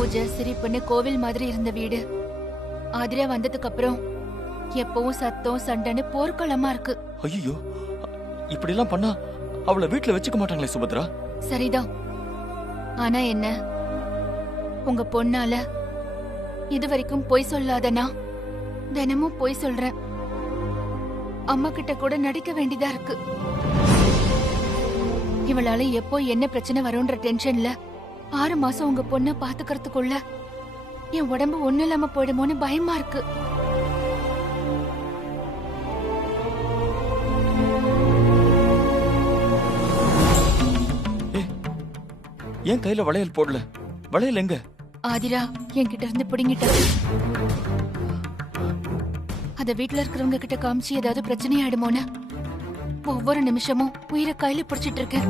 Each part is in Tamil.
பூஜை சிரிப்புன்னு கோவில் மாதிரி இருந்த வீடு ஆதிரா வந்ததுக்கு அப்புறம் எப்பவும் சத்தம் சண்டைன்னு போர்க்களமா இருக்கு. ஐயோ, இப்படி எல்லாம் பண்ணா அவளை வீட்டுல வச்சுக்க மாட்டாங்களே சுபத்ரா. சரிதான், ஆனா என்ன, உங்க பொண்ணால இது வரைக்கும் பொய் சொல்லாதனா தினமும் பொய் சொல்றேன். அம்மா கிட்ட கூட நடிக்க வேண்டியதா இருக்கு. இவளால எப்போ என்ன பிரச்சனை வரும்ன்ற டென்ஷன்ல 6 மாசம் உங்க பொண்ண பாத்துக்கிறதுக்குள்ள என் உடம்பு ஒண்ணு இல்லாம போயிடுமோன்னு பயமா இருக்கு. ஏன் கையில வளையல் போடல? வளையல் எங்க? ஆதிரா என்கிட்ட இருந்து பிடிங்கிட்ட. அத வீட்டுல இருக்கிறவங்க கிட்ட காமிச்சு ஏதாவது பிரச்சனையாயிடுமோன்னு ஒவ்வொரு நிமிஷமும் உயிரை கையில பிடிச்சிட்டு இருக்கேன்.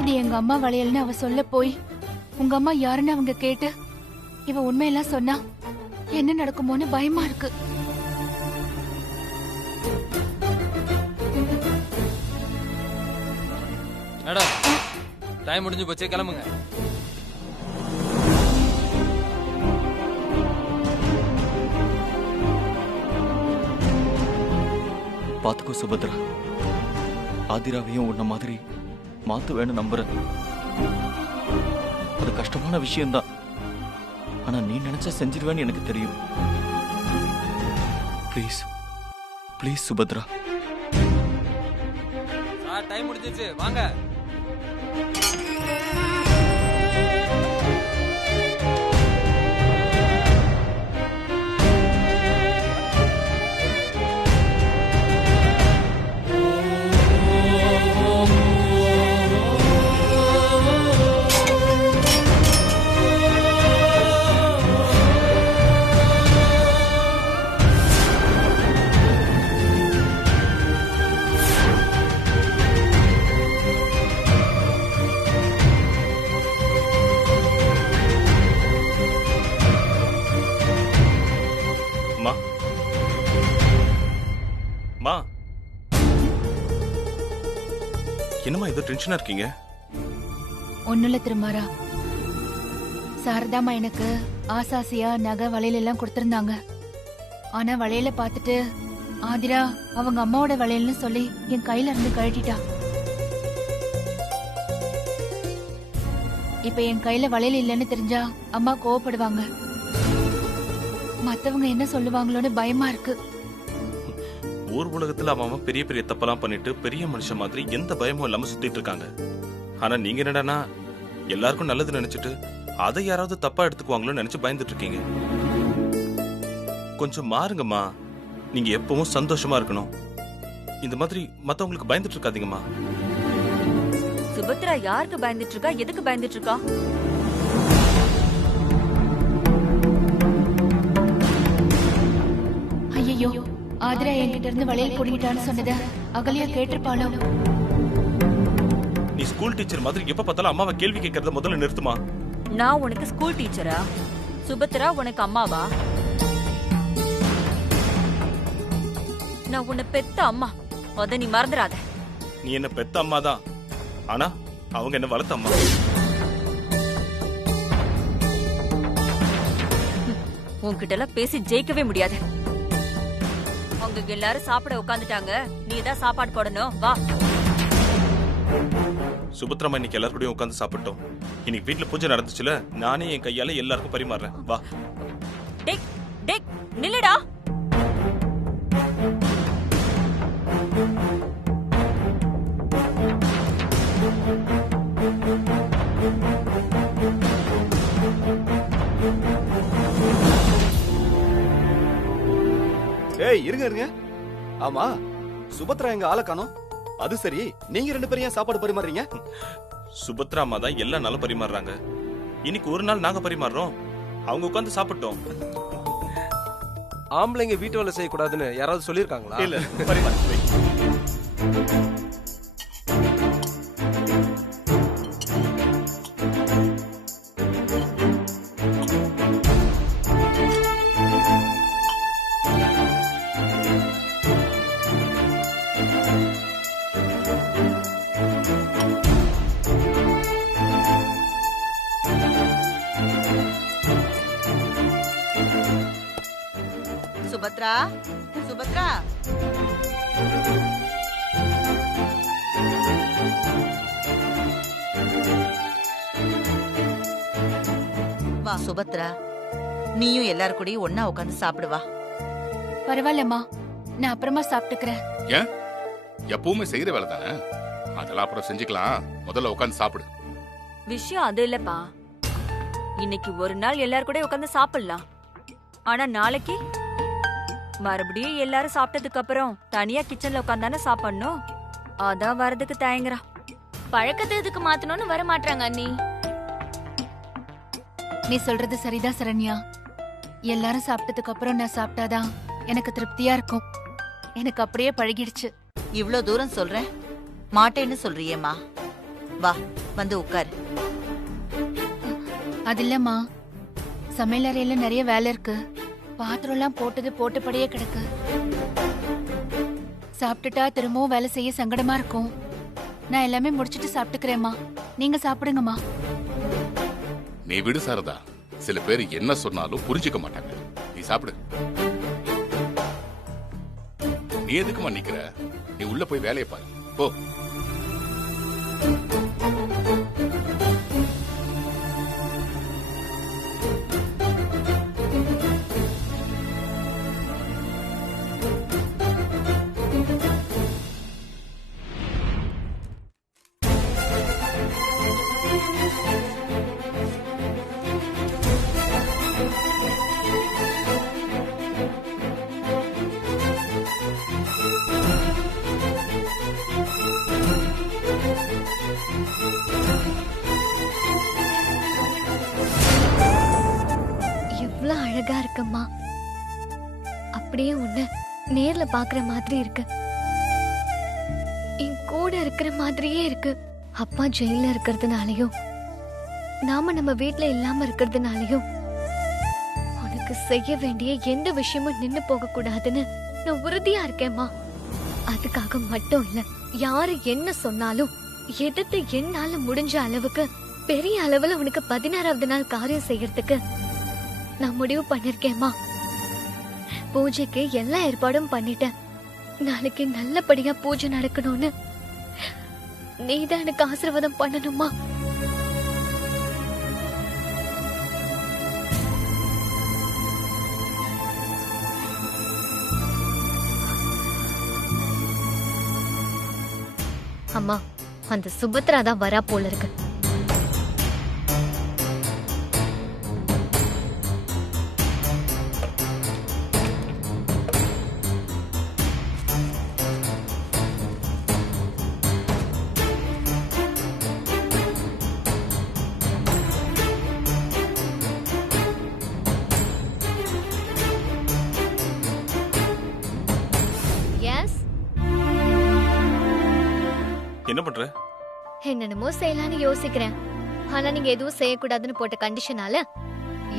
இது எங்க அம்மா வளையல்னு அவ சொல்ல போய் உங்க அம்மா யாருன்னு அவங்க கேட்டு இவ உண்மையெல்லாம் சொன்னா என்ன நடக்குமோன்னு பயமா இருக்கு. மேடம், டைம் முடிஞ்சு போச்சு, கிளம்புங்க. பாத்துக்கோ சுபத்ரா, ஆதிராவையும் உன்ன மாதிரி மாத்துவேன்னு நம்புறேன். அது கஷ்டமான விஷயம்தான், ஆனா நீ நினைச்சா செஞ்சிருவேன்னு எனக்கு தெரியும். Please please Subhadra. டைம் முடிஞ்சிச்சு, வாங்க. என்னமா ஏதோ டென்ஷனா இருக்கீங்க? ஒண்ணுல திருமாரா, சாரதாமா எனக்கு ஆசாசியா நகை வளையல் எல்லாம் கொடுத்திருந்தாங்க. ஆனா வளையல பாத்துட்டு ஆதிரா அவங்க அம்மாவோட வளையல்னு சொல்லி என் கையில இருந்து கழட்டிட்டா. இப்ப என் கையில வளையல் இல்லைன்னு தெரிஞ்சா அம்மா கோவப்படுவாங்க. மத்தவங்க என்ன சொல்லுவாங்களோன்னு பயமா இருக்கு. ஊர் உலகத்துல அவன் பெரிய பெரிய தப்பெல்லாம் பண்ணிட்டு பெரிய மனுஷன் மாதிரி எந்த பயமும் இல்லாம சுத்திட்டு இருக்காங்க. ஆனா நீங்க என்னடானா எல்லாருக்கும் நல்லது நினைச்சிட்டு அதை யாராவது தப்பா எடுத்துக்குவாங்களோ நினைச்சு பயந்துட்டு இருக்கீங்க. கொஞ்சம் மாறுங்கம்மா. நீங்க எப்பவும் சந்தோஷமா இருக்கணும். இந்த மாதிரி மத்தவங்களுக்கு பயந்துட்டு இருக்காதீங்கம்மா. சுபத்ரா யாருக்கு பயந்துட்டு இருக்கா? எதுக்கு பயந்துட்டு இருக்கா? ஐயோ, ஆதிரா என்கிட்ட இருந்து வளையல் போடிட்டான்னு சொன்னத அகலியா கேட்டிருப்பாளோ? நீ ஸ்கூல் டீச்சர் மாதிரி எப்ப பார்த்தாலும் அம்மாவை கேள்வி கேட்கறத முதல்ல நிறுத்துமா. நான் உனக்கு ஸ்கூல் டீச்சரா? சுபத்ரா உனக்கு அம்மாவா? நான் உன்னை பெத்த அம்மா, அத நீ மறந்துடாத. நீ என்ன பெத்த அம்மா தான், ஆனா அவங்க என்ன வளர்த்த அம்மா. உன்கிட்ட எல்லாம் பேசி ஜெயிக்கவே முடியாது. அவங்க எல்லாரும் சாப்பிட உட்காந்துட்டாங்க, நீ தான் சாப்பாடு போடணும். வா. சுபத்ரமா இன்னைக்கு எல்லாரும் கூடயும் உட்காந்து சாப்பிட்டோம். இன்னைக்கு வீட்டுல பூஜை நடந்துச்சுல, நானே என் கையால எல்லாருக்கும் பரிமாறேன். வா. டேக் டேக் நில்லுடா. ஏய் இருங்க இருங்க. ஆமா, சுபத்ரா எங்க ஆளை காணோம். அது சரி, நீங்க 2 பேரும் ஏன் சாப்பாடு பரிமாறீங்க? சுபத்ரா அம்மா தான் எல்லா நாளும் பரிமாறுறாங்க. இன்னைக்கு ஒரு நாள் நாங்க பரிமாறுறோம். அவங்க உட்காந்து சாப்பிட்டோம். ஆம்பளைங்க வீட்டு வேலை செய்யக்கூடாதுன்னு யாராவது சொல்லிருக்காங்களா? இல்ல, பரிமாறு. சுபத்ரா சுபத்ரா வா சுபத்ரா, நீயும் எல்லாரும் கூடயும் ஒன்னா உட்காந்து சாப்பிடுவா. பரவாயில்லம்மா, நான் அப்புறமா சாப்பிட்டுக்கிறேன். ஏன் எப்பவுமே செய்யற வேலை தானே, அதெல்லாம் அப்புறம் செஞ்சுக்கலாம். முதல்ல உட்காந்து சாப்பிடு. விஷயம் அது இல்லப்பா. இன்னைக்கு ஒரு நாள் எல்லாரும் கூட உட்காந்து சாப்பிடலாம். ஆனா நாளைக்கு மறுபடியும் எல்லாரும் சாப்பிட்டதுக்கு அப்புறம் தனியா கிச்சன்ல உட்காந்தானே சாப்பிடணும். அதான் வரதுக்கு தயங்குறா. பழக்கத்தை இதுக்கு மாத்தணும்னு வர மாட்டாங்க அண்ணி. நீ சொல்றது சரிதான் சரண்யா. எல்லாரும் சாப்பிட்டதுக்கு அப்புறம் நான் சாப்பிட்டாதான் எனக்கு திருப்தியா இருக்கும். எனக்கு அப்படியே பழகிடுச்சு. இவ்ளோ தூரம் சொல்றேன், மாட்டேன்னு சொல்றியேம்மா. வா வந்து உட்காரு. அது இல்லம்மா, சமையல் அறையில நிறைய வேலை இருக்கு. பாத்திரம் எல்லாம் போட்டபடியே கிடக்கு. சாப்பிட்டுட்டா திரும்பவும் வேலை செய்ய சங்கடமா இருக்கும். நான் எல்லாமே முடிச்சிட்டு சாப்பிட்டுக்கிறேம்மா. நீங்க சாப்பிடுங்கம்மா. நீ விடு சாரதா, சில பேர் என்ன சொன்னாலும் புரிஞ்சுக்க மாட்டாங்க. நீ சாப்பிடு. நீ எதுக்குமா நிக்கிற? நீ உள்ள போய் வேலையை பாரு. போ. இவ்வளவு அழகா இருக்கம்மா. அப்படியே உன்னை நேர்ல பாக்குற மாதிரி இருக்கு. என் கூட இருக்கிற மாதிரியே இருக்கு. அப்பா ஜெயில இருக்கிறதுனாலயும் நாம நம்ம வீட்ல இல்லாம இருக்கிறதுனாலயும் உனக்கு செய்ய வேண்டிய எந்த விஷயமும் நின்னு போக கூடாதுன்னு நான் உறுதியா இருக்கேம்மா. அதுக்காக மட்டும் இல்ல, யாரு என்ன சொன்னாலும் எதிர்த்து என்னால முடிஞ்ச அளவுக்கு பெரிய அளவுல உனக்கு 16வது நாள் காரியம் செய்யறதுக்கு நான் முடிவு பண்ணிருக்கேம்மா. பூஜைக்கு எல்லா ஏற்பாடும் பண்ணிட்டேன். நாளைக்கு நல்லபடியா பூஜை நடக்கணும்னு நீதான் எனக்கு ஆசீர்வாதம் பண்ணணுமா? அம்மா, அந்த சுபத்ரா தான் வரா போல இருக்கு. எஸ், என்ன பண்ற? என்னென்னமோ செய்யலான்னு யோசிக்கிறேன். ஆனா நீங்க எதுவும் செய்யக்கூடாதுன்னு போட்ட கண்டிஷனால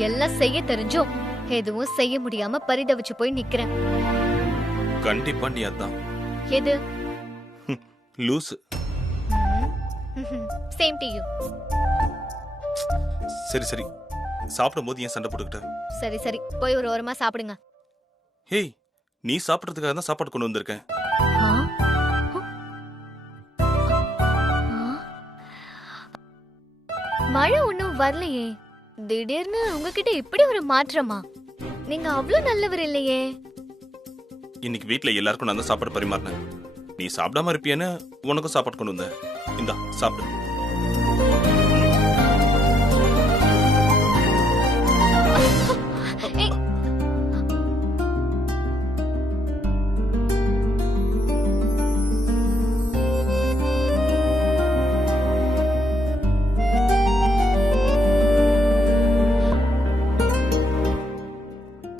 எல்லாம் செய்ய தெரிஞ்சும் எதுவும் செய்ய முடியாம பரிதவிச்சு போய் நிக்கிறேன். கண்டிப்பா நீ அதான் எது? லூஸ். Same to you. சரி சரி, சாப்பிடும் போது ஏன் சண்டை போட்டுக்கிட்ட? சரி சரி, போய் ஒரு ஓரமா சாப்பிடுங்க. ஹேய், நீ சாப்பிடுறதுக்காக தான் சாப்பாடு கொண்டு வந்திருக்கேன். ஆ? மழை ஒண்ணும் வரலையே. திடீர்னு உங்ககிட்ட இப்படி ஒரு மாற்றமா? நீங்க அவ்வளவு நல்லவர் இல்லையே. இன்னைக்கு வீட்ல எல்லாருக்கும் நான் தான் சாப்பாடு பரிமாறினேன். நீ சாப்பிடாம இருப்பியன்னு உனக்கும் சாப்பாடு கொண்டு வந்தேன். இந்தா சாப்பிடு. ஏய்,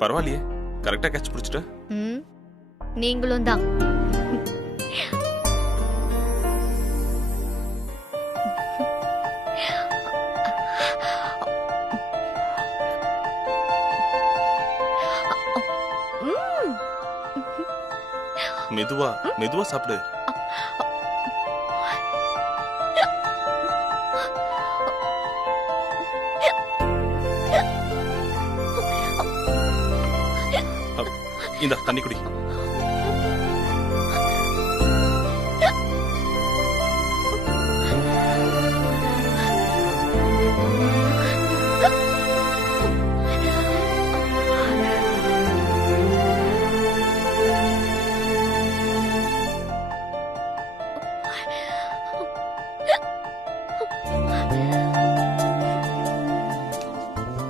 பரவாயில்லையே, கரெக்டா கேட்ச் பிடிச்சிட்ட. ம், நீங்களும் தான். மெதுவா மெதுவா சாப்பிடு. இந்த தண்ணி குடி.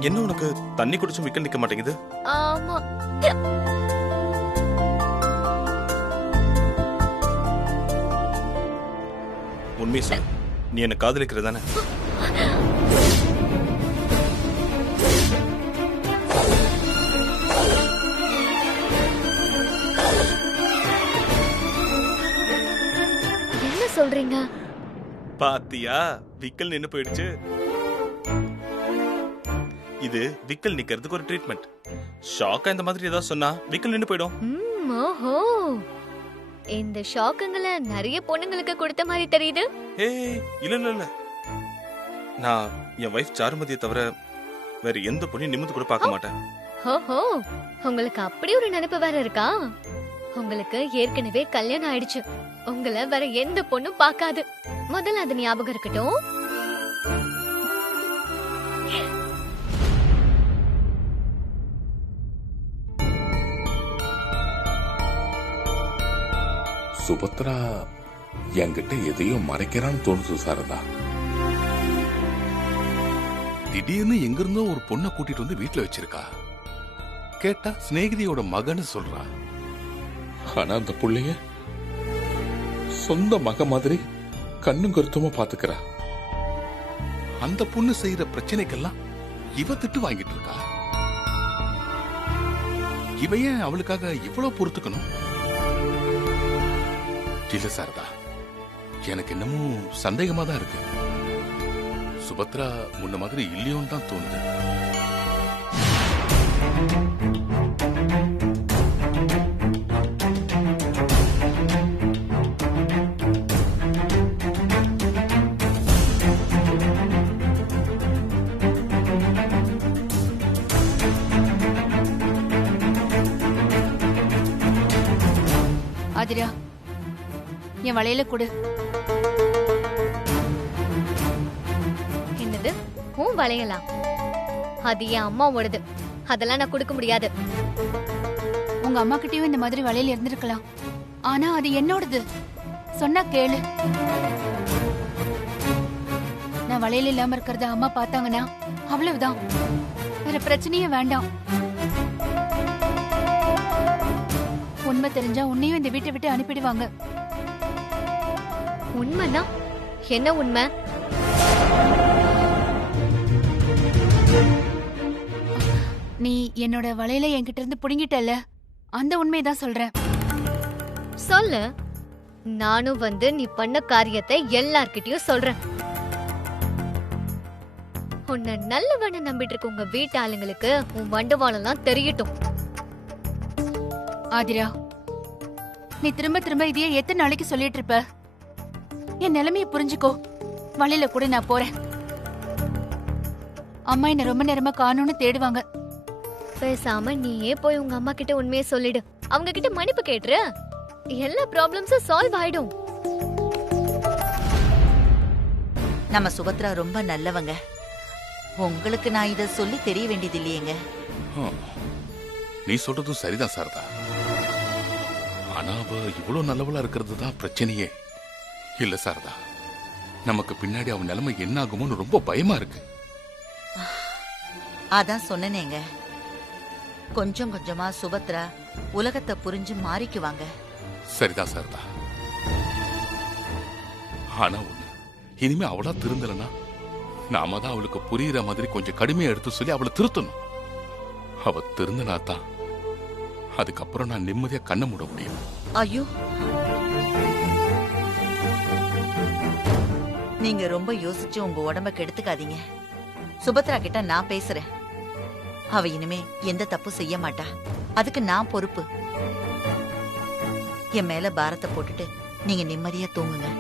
என்ன உனக்கு தண்ணி குடிச்சும் விக்கல் நிக்க மாட்டேங்குது? ஆமா, உண்மையை சொல்லு, நீ என்ன காதலிக்கிறதானே? என்ன சொல்றீங்க? பாத்தியா, விக்கல் நின்னு போயிடுச்சு. இது விக்கல் நிக்கிறதுக்கு ஒரு ட்ரீட்மெண்ட். ஷாக்கா இந்த மாதிரி ஏதாவது சொன்னா விக்கல் நின்னு போயிடும். ஓஹோ, இந்த ஷாக்குங்களை நிறைய பொண்ணுங்களுக்கு கொடுத்த மாதிரி தெரியுது. ஏய், இல்ல இல்ல இல்ல, நான் என் வைஃப் சாருமதியை தவிர வேற எந்த பொண்ணையும் நிமிந்து கூட பார்க்க மாட்டேன். ஓஹோ, உங்களுக்கு அப்படி ஒரு நினைப்பு வேற இருக்கா? உங்களுக்கு ஏற்கனவே கல்யாணம் ஆயிடுச்சு. உங்களை வேற எந்த பொண்ணும் பார்க்காது. முதல்ல அது ஞாபகம் இருக்கட்டும். சுபத்ரா என்கிட்ட எதையும் மறைக்கிறான்னு தோணுது சாரதா. திடீர்னு எங்கிருந்தோ ஒரு பொண்ணை கூட்டிட்டு வந்து வீட்டுல வச்சிருக்கா. கேட்டா சிநேகிதியோட மகன்னு சொல்றா. ஆனா அந்த புள்ளைய சொந்த மக மாதிரி கண்ணும் கருத்துமா பாத்துக்கிறா. அந்த பொண்ணு செய்யற பிரச்சனைக்கெல்லாம் இவ திட்டு வாங்கிட்டு இருக்கா. இவ ஏன் அவளுக்காக இவ்வளவு பொறுத்துக்கணும்? இல்ல சாரதா, எனக்கு என்னமோ சந்தேகமா தான் இருக்கு. சுபத்ரா முன்ன மாதிரி இல்லையோன்னு தான் தோணுது. ஆதிரா, என் வளையல கொடு. என்னது? உன் வளையலாம்? அது என் அம்மாவோடது. அதெல்லாம் நான் கொடுக்க முடியாது. உங்க அம்மா கிட்டயும் இந்த மாதிரி வளையல் இருந்திருக்கலாம். ஆனா அது என்னோடது. சொன்னா கேளு. நான் வளையல் இல்லாம இருக்கிறத அம்மா பார்த்தாங்கன்னா அவ்வளவுதான். வேற பிரச்சனையே வேண்டாம். உண்மை தெரிஞ்சா உன்னையும் இந்த வீட்டை விட்டு அனுப்பிடுவாங்க. உண்மைனா என்ன உண்மை? நீ என்னோட வளையல என்கிட்ட இருந்து புடுங்கிட்டல்ல, அந்த உண்மைதான் சொல்றேன். சொல்லு. நானும் வந்து நீ பண்ண காரியத்தை எல்லார்கிட்டயும் சொல்றேன். உன்னை நல்லவன நம்பிட்டு இருக்க உங்க வீட்டு ஆளுங்களுக்கு உன் வண்டவாளம்லாம் தெரியட்டும். ஆதிரா, நீ திரும்ப திரும்ப இதையே எத்தனை நாளைக்கு சொல்லிட்டு இருப்ப? என் நிலைமைய புரிஞ்சுக்கோ. வழியில கூட நான் போறேன். அம்மா என்ன ரொம்ப நேரமா காணும்னு தேடுவாங்க. பேசாம நீயே போய் உங்க அம்மா கிட்ட உண்மையை சொல்லிடு. அவங்க கிட்ட மன்னிப்பு கேட்டுரு. எல்லா ப்ராப்ளம்ஸும் சால்வ் ஆயிடும். நம்ம சுபத்ரா ரொம்ப நல்லவங்க. உங்களுக்கு நான் இத சொல்லி தெரிய வேண்டியது இல்லையேங்க. நீ சொல்றதும் சரிதான் சாரதா. ஆனா அவ இவ்வளவு நல்லவளா இருக்கிறது தான் பிரச்சனையே. இல்ல சாரதா, நமக்கு பின்னாடி அவன் நிலைமை என்ன ஆகுமோன்னு ரொம்ப பயமா இருக்கு. அதான் சொன்னேங்க, கொஞ்சம் கொஞ்சமா சுபத்ரா உலகத்தை புரிஞ்சு மாறிக்குவாங்க. சரிதான் சாரதா. ஆனா ஒண்ணு, இனிமே அவளா திருந்தலனா நாம தான் அவளுக்கு புரியுற மாதிரி கொஞ்சம் கடுமையா எடுத்து சொல்லி அவளை திருத்தணும். அவ திருந்தனாதான் அதுக்கப்புறம் நான் நிம்மதியா கண்ண மூட முடியும். ஐயோ, நீங்க ரொம்ப யோசிச்சு உங்க உடம்ப கெடுத்துக்காதீங்க. சுபத்ரா கிட்ட நான் பேசுறேன். அவ இனிமே எந்த தப்பு செய்ய மாட்டா. அதுக்கு நான் பொறுப்பு. என் மேல பாரத்தை போட்டுட்டு நீங்க நிம்மதியா தூங்குங்க.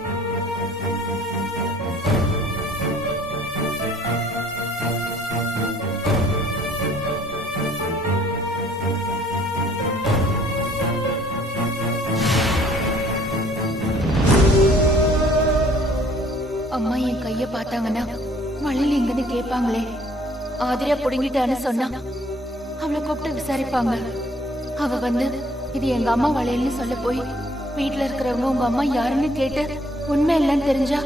கைய பார்த்தாங்கன்னா வழியில எங்கன்னு கேட்பாங்களே. ஆதிரா புடுங்கிட்டான்னு சொன்னா அவளை கூப்பிட்டு விசாரிப்பாங்க. அவ வந்து இது எங்க அம்மா வளையல்னு சொல்ல போய் வீட்டுல இருக்கிறவங்க உங்க அம்மா யாருன்னு கேட்டு உண்மை இல்லைன்னு தெரிஞ்சா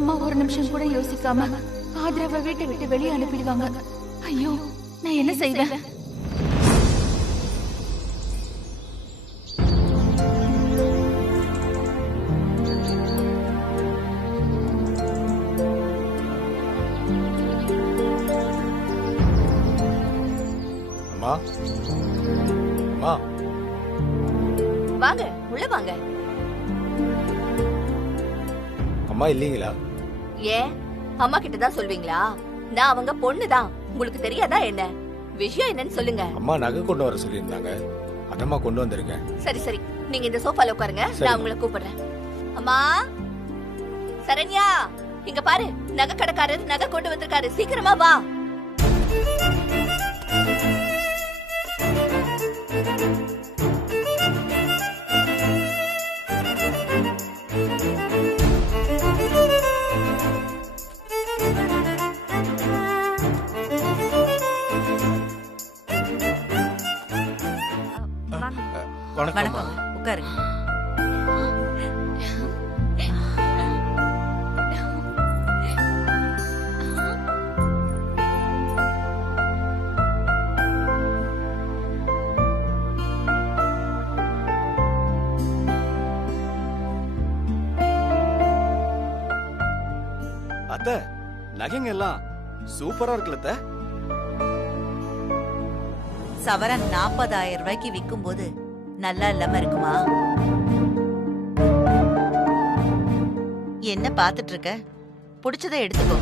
அம்மா ஒரு நிமிஷம் கூட யோசிக்காம ஆதிராவை வீட்டை விட்டு வெளியே அனுப்பிடுவாங்க. ஐயோ, நான் என்ன செய்வேன்? அம்மா அம்மா, வாங்க உள்ள வாங்க. அம்மா இல்லீங்களா? ஏன் அம்மா கிட்ட தான் சொல்வீங்களா? நான் அவங்க பொண்ணுதான், உங்களுக்கு தெரியாதா என்ன? விஷயம் என்னன்னு சொல்லுங்க. அம்மா நகை கொண்டு வர சொல்லியிருந்தாங்க, அதம்மா கொண்டு வந்திருக்கேன். சரி சரி, நீங்க இந்த சோஃபால உட்காருங்க, நான் உங்களை கூப்பிடுறேன். அம்மா சரண்யா, இங்க பாரு, நகை கடைக்காரர் நகை கொண்டு வந்திருக்காரு, சீக்கிரமா வா. வணக்கம், உட்காருங்க. அத்தை, நகைங்க எல்லாம் சூப்பரா இருக்குல்ல அத்தை? சவரன் 40,000 ரூபாய்க்கு விற்கும் போது நல்லா இல்லாம இருக்குமா? என்ன பாத்துட்டு இருக்க? புடிச்சதை எடுத்துக்கோ.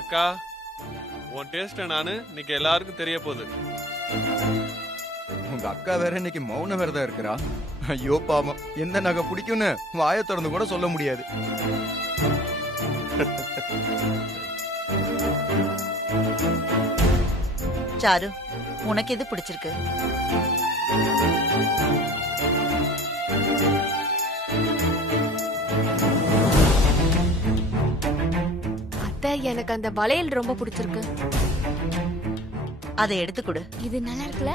அக்கா, உன் டேஸ்ட் நானு இன்னைக்கு எல்லாருக்கும் தெரிய போகுது. உங்க அக்கா வேற இன்னைக்கு மௌன விரதம் இருக்கிறா. ஐயோ பாவம், எந்த நகை பிடிக்கும்னு வாயை திறந்து கூட சொல்ல முடியாது. சாரு, உனக்கு எது பிடிச்சிருக்கு? அத்தை, எனக்கு அந்த வளையல் ரொம்ப பிடிச்சிருக்கு. அதை எடுத்து கொடு. இது நல்லா இருக்குல்ல?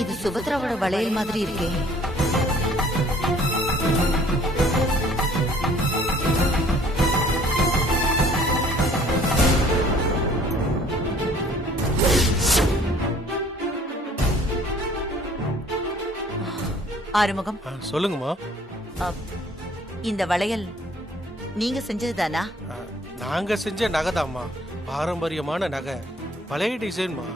இது சுபத்ராவோட வளையல் மாதிரி இருக்கே. ஆறுமுகம், சொல்லுங்கம்மா. இந்த வளையல் நீங்க செஞ்சதுதானா? நாங்க செஞ்ச நகைதாம்மா, பாரம்பரியமான நகை, பழைய டிசைன்மா.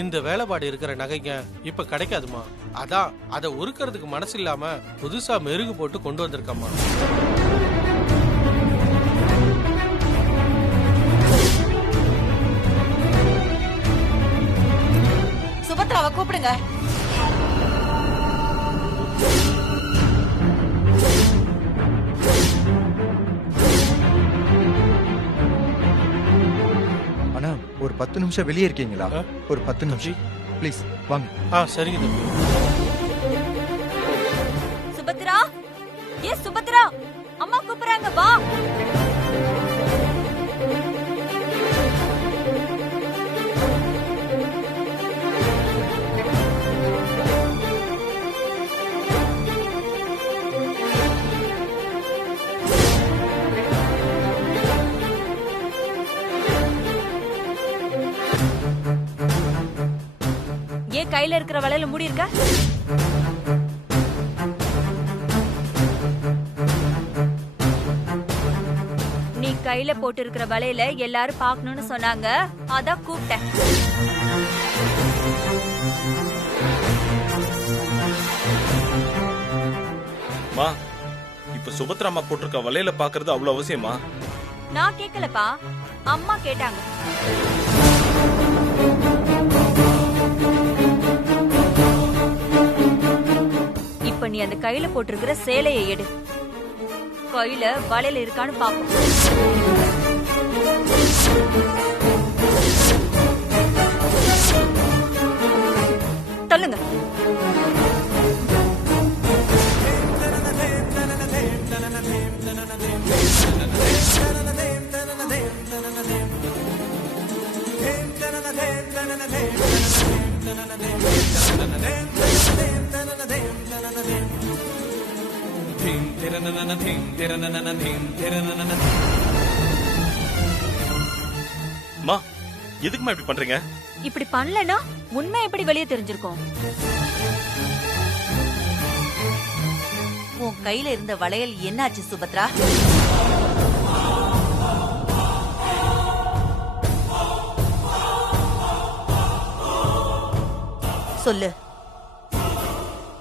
இந்த வேலைப்பாடு இருக்கிற நகைங்க இப்ப கிடைக்காதுமா. அதான் அதை உருக்கிறதுக்கு மனசு இல்லாம புதுசா மெருகு போட்டு கொண்டு வந்திருக்கம்மா. சுபத்ராவை கூப்பிடுங்க. அண்ணா, ஒரு 10 நிமிஷம் வெளியே இருக்கீங்களா? ஒரு 10 நிமிஷம் ப்ளீஸ் வாங்க. சரிங்க தம்பி. சுபத்ரா, ஏ சுபத்ரா, அம்மா கூப்பிடுறாங்க, வா. ஏன் கையில இருக்கிற வளையல மூடி இருக்க? நீ கையில போட்டு இருக்கிற வளையல எல்லாரும் பாக்கணும்னு சொன்னாங்க, அதான் கூப்பிட்டேன். மா, இப்ப சுபத்ரா அம்மா போட்டிருக்க வலையில பாக்குறது அவ்வளவு அவசியமா? நான் கேட்கலப்பா, அம்மா கேட்டாங்க. இப்ப நீ அந்த கையில போட்டிருக்கிற சேலையை எடு. கையில வளையல் இருக்கான்னு பாப்போம். சொல்லுங்க. அம்மா, எதுக்குமா இப்படி பண்றீங்க? இப்படி பண்ணலனா உண்மை எப்படி வெளியே தெரிஞ்சிருக்கும்? உன் கையில இருந்த வளையல் என்னாச்சு சுபத்ரா? சொல்லு.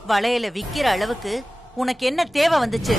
வளையல விக்கிற அளவுக்கு உனக்கு என்ன தேவை வந்துச்சு?